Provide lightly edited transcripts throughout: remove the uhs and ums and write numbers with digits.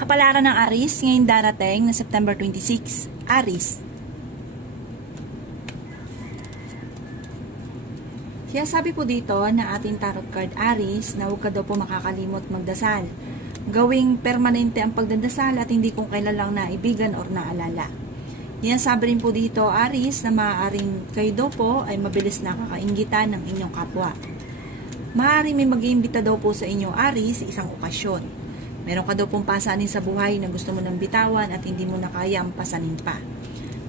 Kapalaran ng Aries ngayong darating na September 26. Aries. Kaya sabi po dito na ating tarot card Aries na huwag ka daw po makakalimot magdasal. Gawing permanente ang pagdadasal at hindi kung kailan lang naibigan or naalala. Yan sabi rin po dito Aries na maaaring kayo daw po ay mabilis nakakainggitan ng inyong kapwa. Maaaring may mag-iimbita daw po sa inyo Aries isang okasyon. Meron ka daw pong pasanin sa buhay na gusto mo nang bitawan at hindi mo na kaya ang pasanin pa.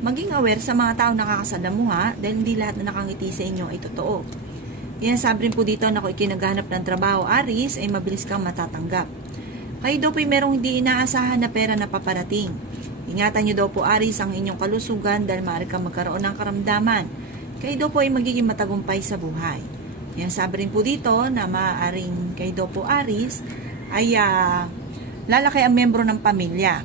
Maging aware sa mga tao nakakasalamuha dahil hindi lahat na nakangiti sa inyo ay totoo. Yan sabi rin po dito na kung ikinaghanap ng trabaho Aries ay mabilis kang matatanggap. Kayo daw po ay merong hindi inaasahan na pera na paparating. Ingatan nyo daw po Aries ang inyong kalusugan dahil maaari kang magkaroon ng karamdaman. Kayo daw po ay magiging matagumpay sa buhay. Yan sabi rin po dito na maaaring kayo daw po Aries ay lalaki ang membro ng pamilya.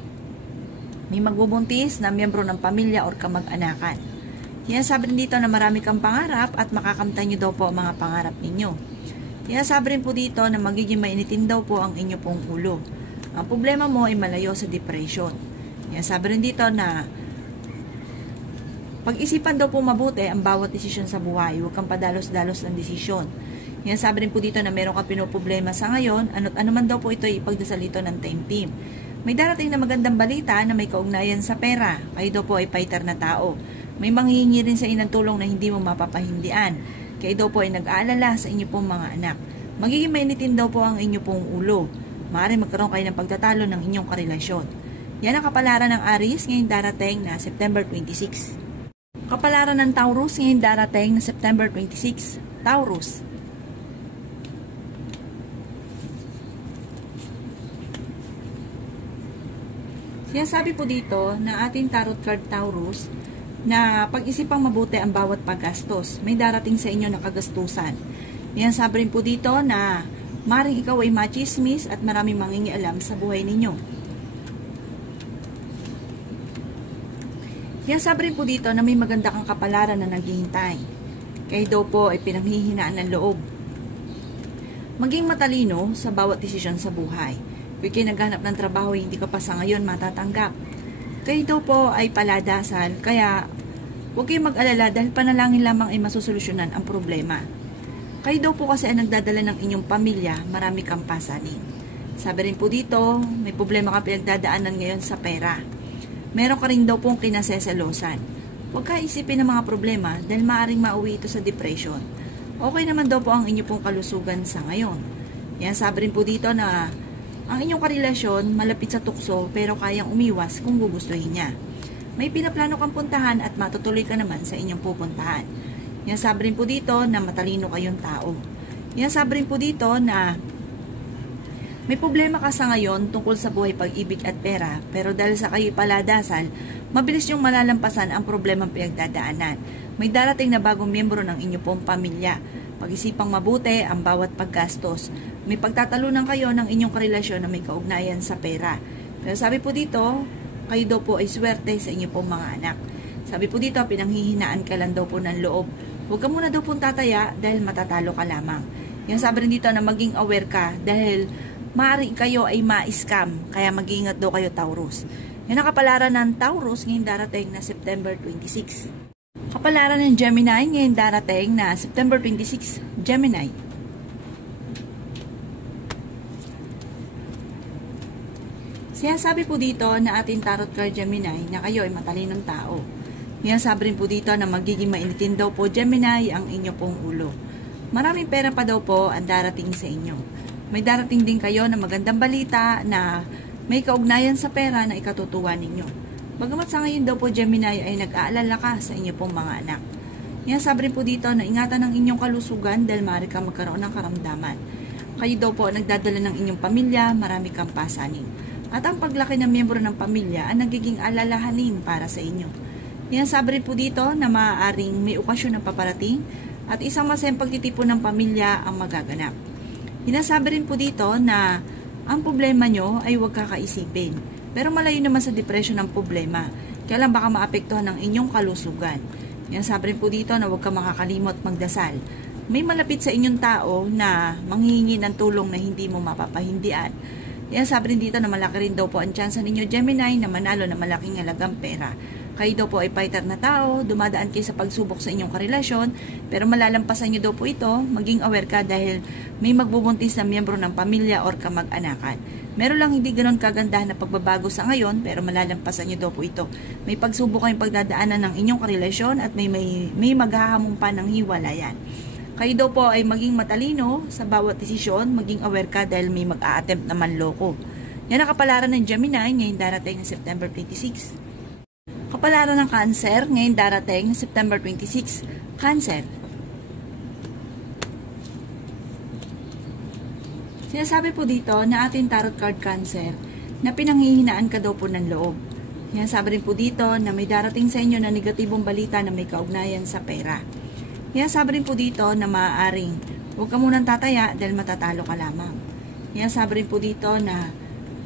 May magbubuntis na membro ng pamilya or kamag-anakan. Yan sabi rin dito na marami kang pangarap at makakamtan nyo daw po ang mga pangarap ninyo. Yan sabi rin po dito na magiging mainitin daw po ang inyo pong ulo. Ang problema mo ay malayo sa depression. Yan sabi rin dito na pag-isipan daw po mabuti ang bawat desisyon sa buhay. Huwag kang padalos-dalos ng desisyon. Yan sabi rin po dito na meron ka pinoproblema sa ngayon, ano't ano man daw po ito ipagdasal ito ng time team. May darating na magandang balita na may kaugnayan sa pera. Kayo daw po ay fighter na tao. May manghihingi rin sa inang tulong na hindi mo mapapahindian. Kayo daw po ay nag-aalala sa inyo pong mga anak. Magiging mainitin daw po ang inyo pong ulo. Maaaring magkaroon kayo ng pagtatalo ng inyong karelasyon. Yan ang kapalaran ng Aries ngayong darating na September 26. Kapalaran ng Taurus ngayong darating na September 26. Taurus. Kaya sabi po dito na ating tarot card Taurus na pag-isipang mabuti ang bawat paggastos. May darating sa inyo na kagastusan. Yan sabi rin po dito na maring ikaw ay machismis at maraming mangingialam sa buhay ninyo. Yan sabi rin po dito na may maganda kang kapalaran na naghihintay. Kayo daw po ay pinanghihinaan ng loob. Maging matalino sa bawat desisyon sa buhay. Kung kinaghanap ng trabaho, hindi ka pa sa ngayon matatanggap. Kayo daw po ay paladasal, kaya huwag kayong mag-alala dahil panalangin lamang ay masusolusyonan ang problema. Kayo daw po kasi ang nagdadala ng inyong pamilya, marami kang pasanin. Sabi rin po dito, may problema ka pinagdadaanan ngayon sa pera. Meron ka rin daw pong kinaseselosan. Huwag ka isipin ng mga problema dahil maaaring mauwi ito sa depression. Okay naman daw po ang inyong pong kalusugan sa ngayon. Yan sabi rin po dito na ang inyong karelasyon malapit sa tukso pero kayang umiwas kung gugustuhin niya. May pinaplano kang puntahan at matutuloy ka naman sa inyong pupuntahan. Yan sabi rin po dito na matalino kayong tao. Yan sabi rin po dito na may problema ka sa ngayon tungkol sa buhay, pag-ibig at pera pero dahil sa kayo paladasal, mabilis yung malalampasan ang problemang pinagdadaanan. May darating na bagong miyembro ng inyong pong pamilya. Pag-isipang mabuti ang bawat paggastos. May pagtatalunan kayo ng inyong karelasyon na may kaugnayan sa pera. Pero sabi po dito, kayo daw po ay swerte sa inyong pong mga anak. Sabi po dito, pinanghihinaan ka lang daw po ng loob. Huwag ka muna daw pong tataya dahil matatalo ka lamang. Yan sabi rin dito na maging aware ka dahil maaari kayo ay ma-scam. Kaya mag-iingat daw kayo Taurus. Yan ang kapalaran ng Taurus ngayong darating na September 26. Kapalaran ng Gemini ngayon darating na September 26, Gemini. Sabi po dito na ating tarot card Gemini na kayo ay matalinong tao. Sabi rin po dito na magiging mainitin daw po Gemini ang inyo pong ulo. Maraming pera pa daw po ang darating sa inyo. May darating din kayo na magandang balita na may kaugnayan sa pera na ikatutuwa ninyo. Bagamat sa ngayon daw po Gemini ay nag-aalala ka sa inyo pong mga anak. Sabi rin po dito na ingatan ang inyong kalusugan dahil maaari kang magkaroon ng karamdaman. Kayo daw po nagdadala ng inyong pamilya, marami kang pasanin. At ang paglaki ng miyembro ng pamilya ang nagiging alalahanin para sa inyo. Sabi rin po dito na maaaring may okasyon na paparating at isang masayang pagtitipon ng pamilya ang magaganap. Sabi rin po dito na ang problema nyo ay huwag kakaisipin. Pero malayo naman sa depression ang problema. Kaya lang baka maapektuhan ng inyong kalusugan. Sabi rin po dito na huwag ka makakalimot magdasal. May malapit sa inyong tao na manghihingi ng tulong na hindi mo mapapahindian. Yan, sabi rin dito na malaki rin daw po ang chance ninyo, Gemini, na manalo na malaking halagang pera. Kayo daw po ay fighter na tao, dumadaan kayo sa pagsubok sa inyong karelasyon, pero malalampasan nyo daw po ito. Maging aware ka dahil may magbubuntis na miyembro ng pamilya or kamag-anakan. Meron lang hindi ganon kagandahan na pagbabago sa ngayon, pero malalampasan nyo daw po ito. May pagsubok kayong pagdadaanan ng inyong karelasyon at may maghahamon pa ng hiwalayan. Kayo daw po ay maging matalino sa bawat desisyon, maging aware ka dahil may mag-a-attempt na manloko. Yan ang kapalaran ng Gemini ngayon darating na September 26. Kapalaran ng Cancer ngayon darating na September 26. Cancer. Sinasabi po dito na ating tarot card Cancer na pinanghihinaan ka daw po ng loob. Sinasabi rin po dito na may darating sa inyo na negatibong balita na may kaugnayan sa pera. Sabi rin po dito na maaaring huwag ka munang tataya dahil matatalo ka lamang. Sabi rin po dito na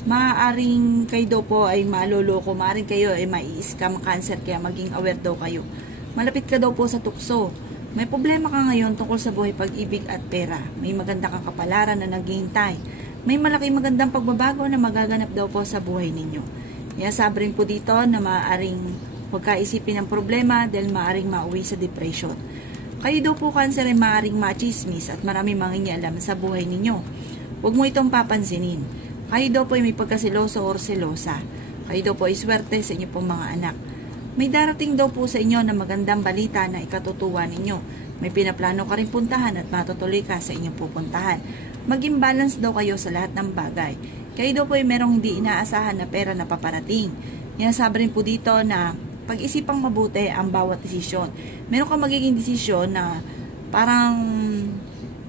maaaring kayo daw po ay maloloko, maaaring kayo ay mai-scam Cancer, kaya maging aware daw kayo. Malapit ka daw po sa tukso. May problema ka ngayon tungkol sa buhay, pag-ibig at pera. May maganda kang kapalaran na naghihintay. May malaking magandang pagbabago na magaganap daw po sa buhay ninyo. Sabi rin po dito na maaaring huwag ka isipin ng problema dahil maaaring mauwi sa depression. Kayo daw po Cancer ay maaaring machismis at marami mangingialam sa buhay ninyo. Huwag mo itong papansinin. Kayo daw po ay may pagkasiloso or selosa. Kayo daw po ay swerte sa inyo pong mga anak. May darating daw po sa inyo na magandang balita na ikatutuwa ninyo. May pinaplano ka rin puntahan at matutuloy ka sa inyong pupuntahan. Maging balance daw kayo sa lahat ng bagay. Kayo daw po ay merong hindi inaasahan na pera na paparating. Sabi rin po dito na pag-isipang mabuti ang bawat desisyon. Meron kang magiging desisyon na parang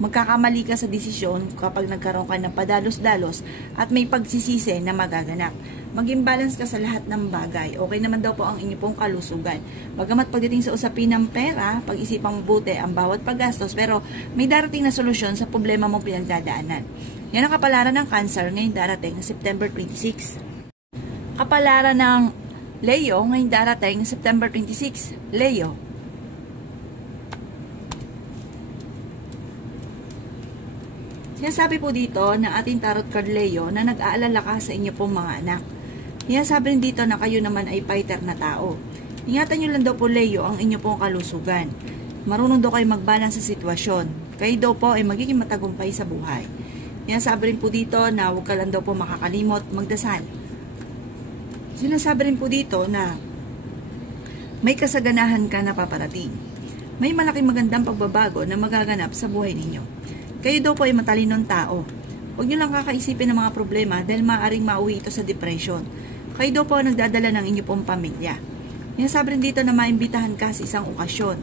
magkakamali ka sa desisyon kapag nagkaroon ka ng padalos-dalos at may pagsisisi na magaganap. Maging balance ka sa lahat ng bagay. Okay naman daw po ang inyo pong kalusugan. Bagamat pagdating sa usapin ng pera, pag-isipang mabuti ang bawat paggastos, pero may darating na solusyon sa problema mong pinagdadaanan. Yan ang kapalaran ng Cancer ngayon darating na September 26. Kapalaran ng Leo ngayon darating September 26. Leo. Sinasabi po dito na ating tarot card Leo na nag-aalala ka sa inyo pong mga anak. Sinasabi rin dito na kayo naman ay fighter na tao. Ingatan nyo lang daw po Leo ang inyo pong kalusugan. Marunong daw kayo magbalance sa sitwasyon. Kayo daw po ay magiging matagumpay sa buhay. Sinasabi rin po dito na huwag ka lang daw po makakalimot magdasal. Sinasabi rin po dito na may kasaganahan ka na paparating. May malaking magandang pagbabago na magaganap sa buhay ninyo. Kayo daw po ay matalinong tao. Huwag nyo lang kakaisipin ng mga problema dahil maaaring mauwi ito sa depression. Kayo daw po ang nagdadala ng inyo pong pamilya. Sinasabi rin dito na maimbitahan ka sa isang okasyon.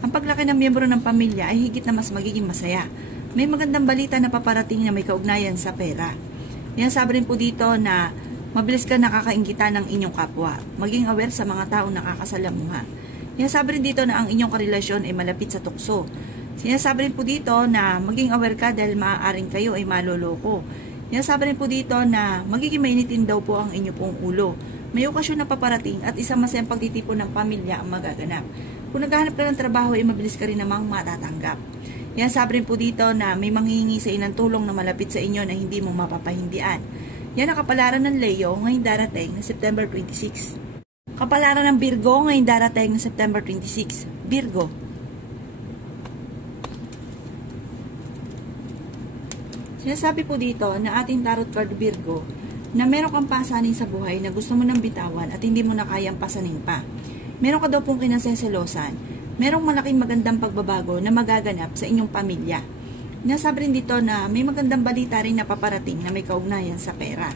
Ang paglaki ng miyembro ng pamilya ay higit na mas magiging masaya. May magandang balita na paparating na may kaugnayan sa pera. Sinasabi rin po dito na mabilis ka nakakainggitan ng inyong kapwa. Maging aware sa mga taong nakakasalamuha. Sinasabi rin dito na ang inyong karelasyon ay malapit sa tukso. Sinasabi rin po dito na maging aware ka dahil maaaring kayo ay maloloko. Sinasabi rin po dito na magiging mainitin daw po ang inyong pong ulo. May okasyon na paparating at isang masayang pagtitipon ng pamilya ang magaganap. Kung naghahanap ka ng trabaho ay mabilis ka rin namang matatanggap. Sinasabi rin po dito na may manghihingi sa inang tulong na malapit sa inyo na hindi mo mapapahindian. Yan ang kapalaran ng Leo ngayong darating na September 26. Kapalaran ng Virgo ngayong darating na September 26. Virgo. Sinasabi po dito na ating tarot card Virgo na meron kang pasanin sa buhay na gusto mo nang bitawan at hindi mo na kayang pasanin pa. Meron ka daw pong kinaseselosan. Merong malaking magandang pagbabago na magaganap sa inyong pamilya. Nasabi rin dito na may magandang balita rin na paparating na may kaugnayan sa pera.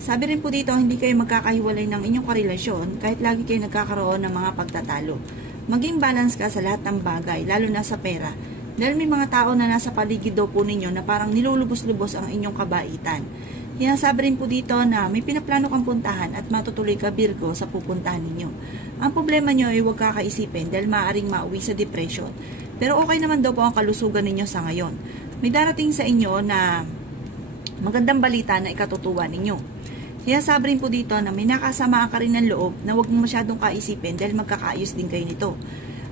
Sabi rin po dito, hindi kayo magkakahiwalay ng inyong karelasyon kahit lagi kayo nagkakaroon ng mga pagtatalo. Maging balance ka sa lahat ng bagay, lalo na sa pera. Dahil may mga tao na nasa paligid daw po ninyo na parang nilulubos-lubos ang inyong kabaitan. Sinasabi rin po dito na may pinaplano kang puntahan at matutuloy ka Virgo sa pupuntahan ninyo. Ang problema nyo ay huwag kakaisipin dahil maaaring mauwi sa depression. Pero okay naman daw po ang kalusugan ninyo sa ngayon. May darating sa inyo na magandang balita na ikatutuwa ninyo. Sinasabi rin po dito na may nakasama ka rin ng loob na huwag mo masyadong kaisipin dahil magkakaayos din kayo nito.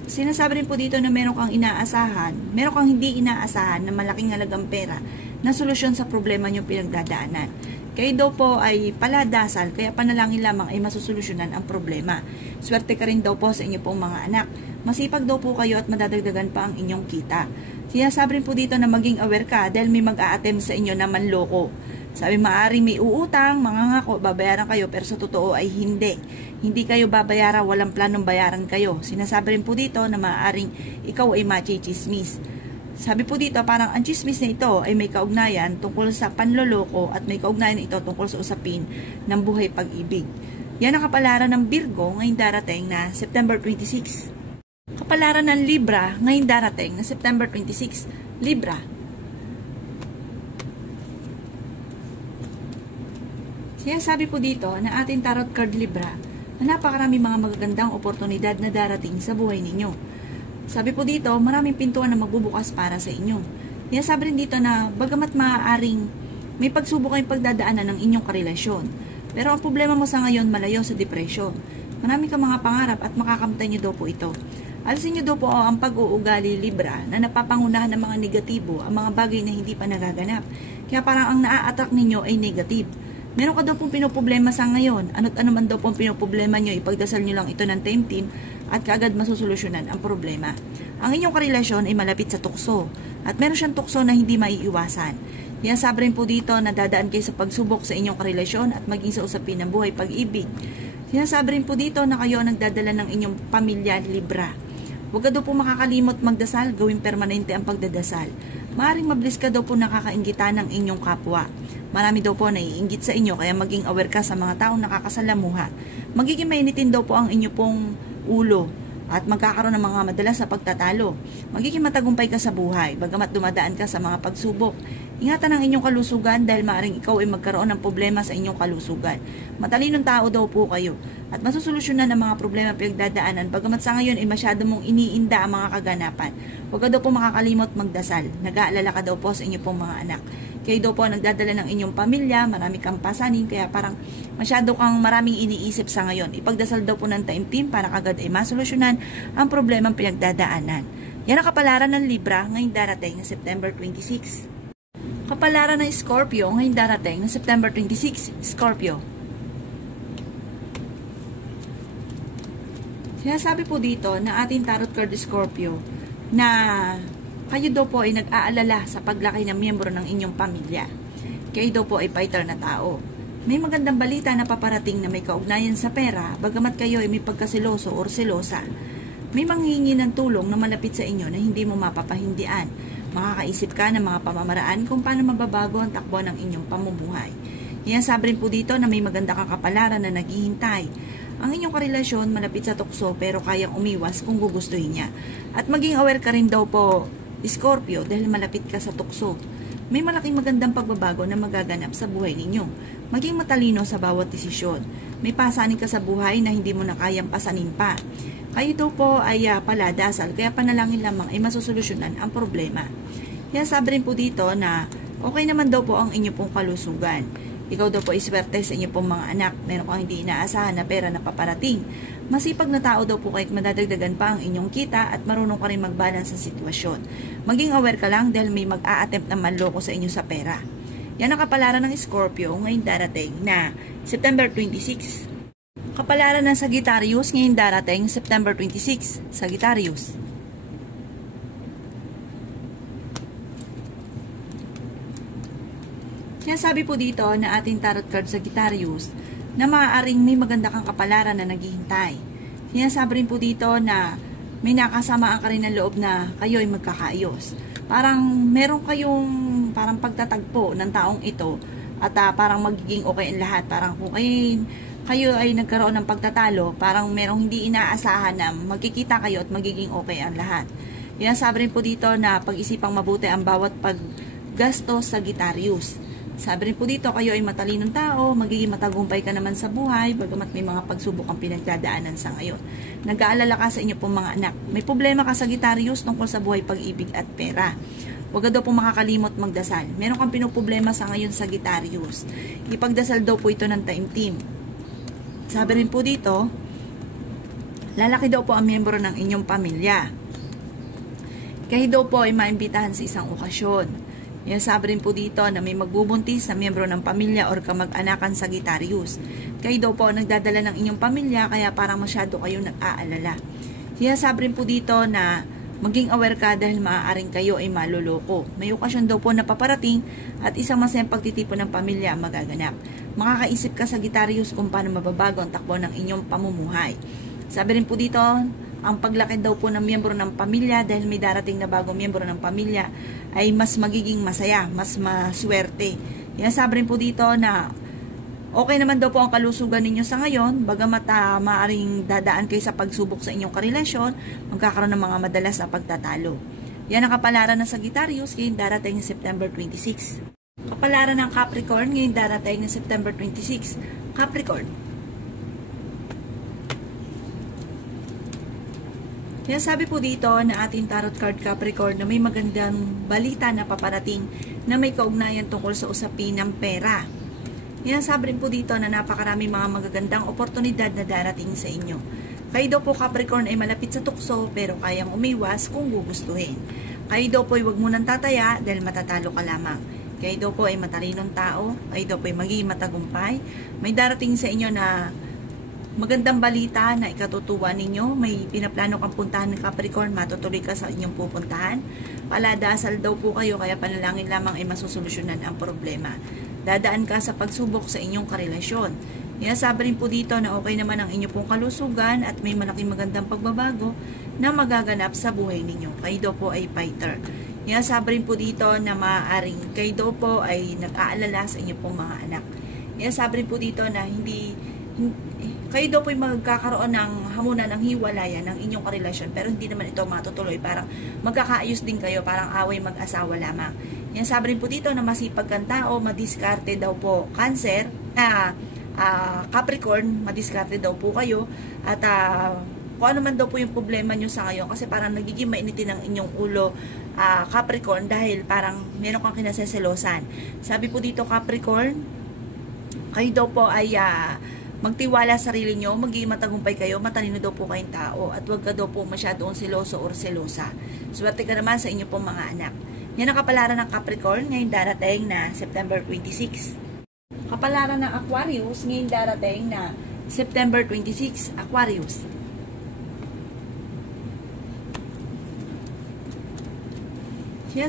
Sinasabi rin po dito na meron kang hindi inaasahan na malaking halagang pera na solusyon sa problema nyo pinagdadaanan. Kayo daw po ay paladasal, kaya panalangin lamang ay masusolusyonan ang problema. Swerte ka rin daw po sa inyo pong mga anak. Masipag daw po kayo at madadagdagan pa ang inyong kita. Sinasabi rin po dito na maging aware ka dahil may mag-a-attempt sa inyo na manloko. Sabi maaaring may uutang, mangangako, babayaran kayo, pero sa totoo ay hindi. Hindi kayo babayaran, walang planong bayaran kayo. Sinasabi rin po dito na maaaring ikaw ay machichismis. Sabi po dito, parang ang chismis na ito ay may kaugnayan tungkol sa panloloko at may kaugnayan ito tungkol sa usapin ng buhay pag-ibig. Yan ang kapalaran ng Virgo ngayong darating na September 26. Kapalaran ng Libra ngayong darating na September 26. Libra. Sabi po dito na ating tarot card Libra na napakarami mga magagandang oportunidad na darating sa buhay ninyo. Sabi po dito, maraming pintuan na magbubukas para sa inyo. Sabi rin dito na bagamat maaaring may pagsubok kayong pagdadaanan ng inyong karelasyon, pero ang problema mo sa ngayon malayo sa depression. Marami kang mga pangarap at makakamtan niyo daw po ito. Alisin niyo daw po ang pag-uugali Libra na napapangunahan ng mga negatibo, ang mga bagay na hindi pa nagaganap. Kaya parang ang naa-attract ninyo ay negative. Meron ka daw pong pinoproblema sa ngayon. Ano't ano man daw pong pinoproblema nyo, ipagdasal nyo lang ito ng team at kaagad masusolusyonan ang problema. Ang inyong karelasyon ay malapit sa tukso at meron siyang tukso na hindi maiiwasan. Sabi rin po dito na dadaan kayo sa pagsubok sa inyong karelasyon at maging sa usapin ng buhay pag-ibig. Sinasabi rin po dito na kayo ang nagdadala ng inyong pamilya Libra. Huwag ka daw po makakalimot magdasal, gawing permanente ang pagdadasal. Maaring mabilis ka daw po nakakainggitan ng inyong kapwa. Marami daw po naiinggit sa inyo, kaya maging aware ka sa mga taong nakakasalamuha. Magiging mainitin daw po ang inyo pong ulo at magkakaroon ng mga madalas sa pagtatalo. Magiging matagumpay ka sa buhay, bagamat dumadaan ka sa mga pagsubok. Ingatan ang inyong kalusugan dahil maaaring ikaw ay magkaroon ng problema sa inyong kalusugan. Matalinong tao daw po kayo at masusolusyonan ang mga problema pinagdadaanan, bagamat sa ngayon ay masyado mong iniinda ang mga kaganapan. Huwag ka daw po makakalimot magdasal. Nag-aalala ka daw po sa inyo pong mga anak. Kayo daw po nagdadala ng inyong pamilya, marami kang pasanin, kaya parang masyado kang maraming iniisip sa ngayon. Ipagdasal daw po ng taimtim para kagad ay masolusyonan ang problemang pinagdadaanan. Yan ang kapalaran ng Libra ngayong darating na September 26. Kapalaran ng Scorpio ngayong darating na September 26. Scorpio. Sinasabi po dito na ating tarot card Scorpio na kayo daw po ay nag-aalala sa paglaki ng miyembro ng inyong pamilya. Kayo daw po ay fighter na tao. May magandang balita na paparating na may kaugnayan sa pera, bagamat kayo ay may pagkasiloso o selosa. May manghihingi ng tulong na malapit sa inyo na hindi mo mapapahindian. Makakaisip ka ng mga pamamaraan kung paano mababago ang takbo ng inyong pamumuhay. Sabi rin po dito na may maganda kang kapalaran na naghihintay. Ang inyong karelasyon malapit sa tukso pero kayang umiwas kung gugustuhin niya. At maging aware ka rin daw po Scorpio dahil malapit ka sa tukso. May malaking magandang pagbabago na magaganap sa buhay ninyo. Maging matalino sa bawat desisyon. May pasanin ka sa buhay na hindi mo na kayang pasanin pa. Kayo daw po ay paladasal, kaya panalangin lamang ay masusolusyonan ang problema. Sabi rin po dito na okay naman daw po ang inyo pong kalusugan. Ikaw daw po iswerte sa inyo pong mga anak. Meron kang hindi inaasahan na pera na paparating. Masipag na tao daw po kahit madadagdagan pa ang inyong kita at marunong ka rin mag-balance sa sitwasyon. Maging aware ka lang dahil may mag-a-attempt na manloko sa inyo sa pera. Yan ang kapalaran ng Scorpio ngayong darating na September 26. Kapalaran ng Sagittarius ngayong darating September 26. Sagittarius. Sabi po dito na ating tarot card Sagittarius na maaaring may maganda kang kapalaran na naghihintay. Sinasabi rin po dito na may nakasamaan ka rin ng loob na kayo ay magkakaayos. Parang meron kayong parang pagtatagpo ng taong ito at parang magiging okay ang lahat. Parang kung kayo ay nagkaroon ng pagtatalo, parang merong hindi inaasahan na magkikita kayo at magiging okay ang lahat. Sinasabi rin po dito na pag-isipang mabuti ang bawat paggasto sa Sagittarius. Sabi rin po dito, kayo ay matalinong tao, magiging matagumpay ka naman sa buhay, bagamat may mga pagsubok ang pinagdadaanan sa ngayon. Nag-aalala ka sa inyo pong mga anak. May problema ka sa Sagittarius tungkol sa buhay, pag-ibig at pera. Huwag ka daw po makakalimot magdasal. Meron kang pinoproblema sa ngayon sa Sagittarius. Ipagdasal daw po ito ng taimtim. Sabi rin po dito, lalaki daw po ang miyembro ng inyong pamilya. Kayo daw po ay maimbitahan sa isang okasyon. Sabi rin po dito na may magbubuntis na miyembro ng pamilya or kamag-anakan Sagittarius. Kayo daw po nagdadala ng inyong pamilya kaya parang masyado kayo nag-aalala. Sabi rin po dito na maging aware ka dahil maaaring kayo ay maloloko. May okasyon daw po na paparating at isang masayang pagtitipon ng pamilya ang magaganap. Makakaisip ka Sagittarius kung paano mababago ang takbo ng inyong pamumuhay. Sabi rin po dito, ang paglaki daw po ng miyembro ng pamilya dahil may darating na bagong miyembro ng pamilya ay mas magiging masaya, mas maswerte. Sabi rin po dito na okay naman daw po ang kalusugan ninyo sa ngayon, bagamat maaaring dadaan kayo sa pagsubok sa inyong karelasyon, magkakaroon ng mga madalas na pagtatalo. Yan ang kapalaran ng Sagittarius ngayong darating ng September 26. Kapalaran ng Capricorn ngayong darating ng September 26. Capricorn. Sabi po dito na ating tarot card Capricorn na may magandang balita na paparating na may kaugnayan tungkol sa usapin ng pera. Sabi rin po dito na napakarami mga magagandang oportunidad na darating sa inyo. Kayo daw po Capricorn ay malapit sa tukso pero kayang umiwas kung gugustuhin. Kayo daw po ay huwag munang tataya dahil matatalo ka lamang. Kayo daw po ay matalinong tao. Kayo daw po ay magiging matagumpay. May darating sa inyo na magandang balita na ikatutuwa ninyo. May pinaplano kang puntahan ng Capricorn, matutuloy ka sa inyong pupuntahan. Paladasal daw po kayo, kaya panalangin lamang ay masusolusyonan ang problema. Dadaan ka sa pagsubok sa inyong karelasyon. Sabi rin po dito na okay naman ang inyong pong kalusugan at may malaking magandang pagbabago na magaganap sa buhay ninyo. Kayo daw po ay fighter. Sabi rin po dito na maaaring kayo daw po ay nag-aalala sa inyong pong mga anak. Sabi rin po dito na kayo daw po ay magkakaroon ng hamunan ng hiwalayan ng inyong karelasyon pero hindi naman ito matutuloy. Parang magkakaayos din kayo, parang away mag-asawa lamang. Sabi rin po dito na masipag kang tao, madiskarte daw po Cancer, Capricorn, madiskarte daw po kayo at kung ano man daw po yung problema nyo sa ngayon kasi parang nagiging mainitin ang inyong ulo Capricorn dahil parang meron kang kinaseselosan. Sabi po dito Capricorn, kayo daw po ay magtiwala sa sarili nyo, magiging matagumpay kayo, matalino daw po kayong tao at huwag ka daw po masyadong seloso or selosa. Swerte ka naman sa inyo pong mga anak. Yan ang kapalaran ng Capricorn ngayong darating na September 26. Kapalaran ng Aquarius ngayong darating na September 26. Aquarius.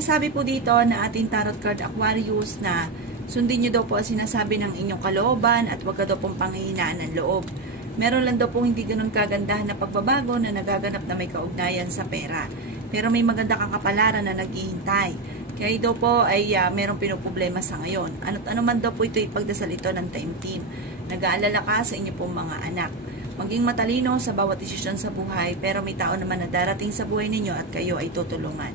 Sabi po dito na ating tarot card Aquarius na sundin nyo daw po ang sinasabi ng inyong kalooban at huwag ka daw pong panghihinaan ng loob. Meron lang daw po hindi ganun kagandahan na pagbabago na nagaganap na may kaugnayan sa pera. Pero may maganda kang kapalaran na naghihintay. Kaya daw po ay merong pinoproblema sa ngayon. Ano man daw po ito ipagdasal ito ng time team. Nag-aalala ka sa inyo pong mga anak. Maging matalino sa bawat desisyon sa buhay pero may tao naman na darating sa buhay ninyo at kayo ay tutulungan.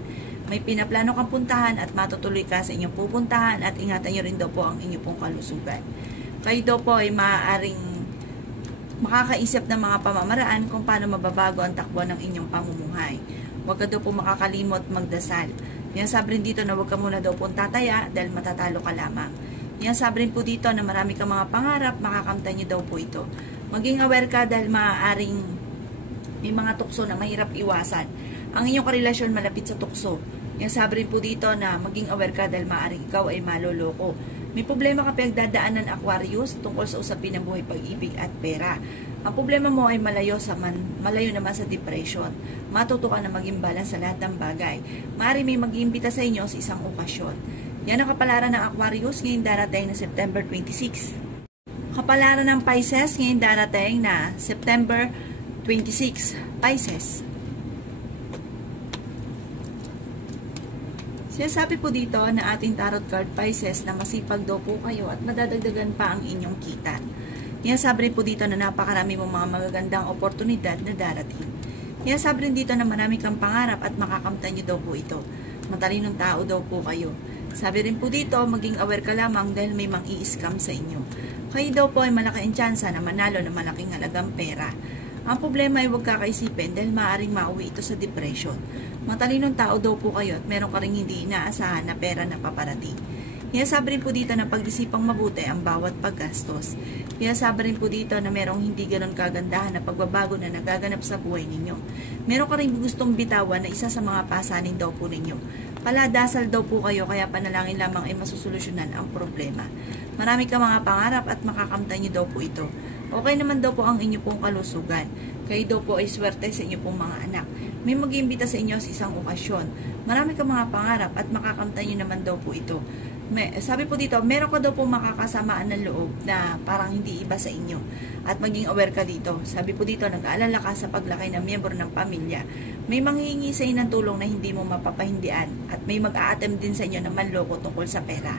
May pinaplano kang puntahan at matutuloy ka sa inyong pupuntahan at ingatan nyo rin daw po ang inyong pong kalusugan. Kayo daw po ay maaaring makakaisip ng mga pamamaraan kung paano mababago ang takbo ng inyong pamumuhay. Huwag ka daw po makakalimot magdasal. Sabi rin dito na huwag ka muna daw po tataya dahil matatalo ka lamang. Sabi rin po dito na marami kang mga pangarap, makakamtan nyo daw po ito. Maging aware ka dahil maaaring may mga tukso na mahirap iwasan. Ang inyong karelasyon malapit sa tukso. Sabi rin po dito na maging aware ka dahil maaaring ikaw ay maloloko. May problema ka pinagdadaanan Aquarius tungkol sa usapin ng buhay, pag-ibig at pera. Ang problema mo ay malayo naman sa depression. Matuto ka na maging balance sa lahat ng bagay. Maaari may mag-iimbita sa inyo sa isang okasyon. Yan ang kapalaran ng Aquarius ngayong darating na September 26. Kapalaran ng Pisces ngayong darating na September 26. Pisces. Sinasabi po dito na ating tarot card Pisces na masipag daw po kayo at madadagdagan pa ang inyong kita. Sabi rin po dito na napakarami mong mga magagandang oportunidad na darating. Sabi rin dito na marami kang pangarap at makakamtan nyo daw po ito. Matalinong tao daw po kayo. Sabi rin po dito, maging aware ka lamang dahil may mang-i-scam sa inyo. Kayo daw po ay malaki ang tsansa na manalo ng malaking halagang pera. Ang problema ay huwag kakaisipin dahil maaaring mauwi ito sa depression. Matalinong tao daw po kayo at meron ka rin hindi inaasahan na pera na paparating. Sabi rin po dito na pag-isipang mabuti ang bawat paggastos. Sabi rin po dito na merong hindi ganon kagandahan na pagbabago na nagaganap sa buhay ninyo. Meron ka rin gustong bitawan na isa sa mga pasanin daw po ninyo. Paladasal daw po kayo, kaya panalangin lamang ay masusolusyonan ang problema. Marami ka mga pangarap at makakamtan niyo daw po ito. Okay naman daw po ang inyo pong kalusugan. Kayo daw po ay swerte sa inyo pong mga anak. May mag-iimbita sa inyo sa isang okasyon. Marami ka mga pangarap at makakamtan niyo naman daw po ito. Sabi po dito, meron ka daw po makakasamaan ng loob na parang hindi iba sa inyo. At maging aware ka dito. Sabi po dito, nag-aalala ka sa paglaki ng miyembro ng pamilya. May manghihingi sa inyo ng tulong na hindi mo mapapahindian. At may mag-a-attempt din sa inyo na manloko tungkol sa pera.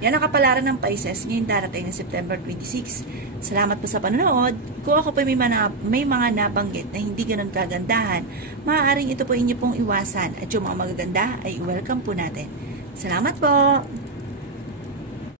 Yan ang kapalaran ng Pisces ngayong darating na September 26. Salamat po sa panonood. Kung ako po may mga nabanggit na hindi ganun kagandahan, maaaring ito po inyo pong iwasan. At yung mga magaganda ay welcome po natin. Salamat po!